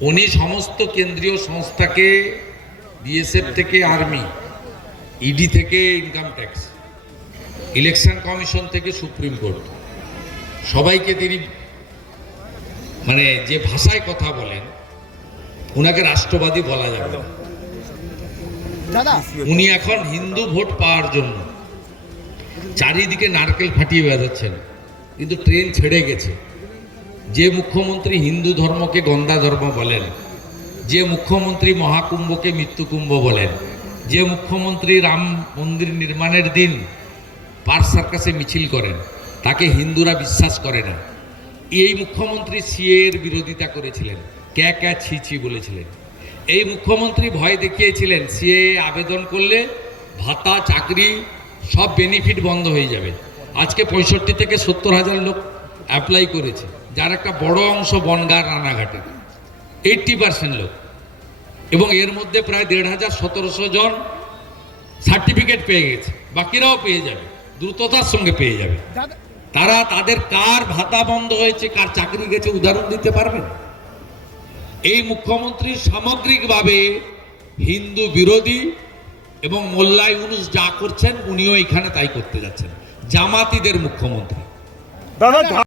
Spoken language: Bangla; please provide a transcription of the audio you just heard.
উনি সমস্ত কেন্দ্রীয় সংস্থাকে, বিএসএফ থেকে আর্মি, ইডি থেকে ইনকাম ট্যাক্স, ইলেকশন কমিশন থেকে সুপ্রিম কোর্ট, সবাইকে তিনি মানে যে ভাষায় কথা বলেন, উনাকে রাষ্ট্রবাদী বলা যাবে না। উনি এখন হিন্দু ভোট পাওয়ার জন্য চারিদিকে নারকেল ফাটিয়ে বেড়াচ্ছেন, কিন্তু ট্রেন ছেড়ে গেছে। যে মুখ্যমন্ত্রী হিন্দু ধর্মকে গন্দা ধর্ম বলেন, যে মুখ্যমন্ত্রী মহাকুম্ভকে মৃত্যুকুম্ভ বলেন, যে মুখ্যমন্ত্রী রাম মন্দির নির্মাণের দিন পার্ক সার্কাসে মিছিল করেন, তাকে হিন্দুরা বিশ্বাস করে না। এই মুখ্যমন্ত্রী সিএ এর বিরোধিতা করেছিলেন, ক্যা ক্যা ছি ছি বলেছিলেন। এই মুখ্যমন্ত্রী ভয় দেখিয়েছিলেন সিএ আবেদন করলে ভাতা, চাকরি, সব বেনিফিট বন্ধ হয়ে যাবে। আজকে 65 থেকে 70,000 লোক অ্যাপ্লাই করেছে, যার একটা বড় অংশ বনগাঁ রানাঘাটে, 80% লোক, এবং এর মধ্যে প্রায় 1,500-1,700 জন সার্টিফিকেট পেয়ে গেছে, বাকিরাও পেয়ে যাবে, দ্রুততার সঙ্গে পেয়ে যাবে। তারা তাদের কার ভাতা বন্ধ হয়েছে, কার চাকরি গেছে উদাহরণ দিতে পারবেন? এই মুখ্যমন্ত্রী সামগ্রিকভাবে হিন্দু বিরোধী, এবং মোল্লা ইউনুস যা করছেন উনিও এখানে তাই করতে যাচ্ছেন, জামাতিদের মুখ্যমন্ত্রী।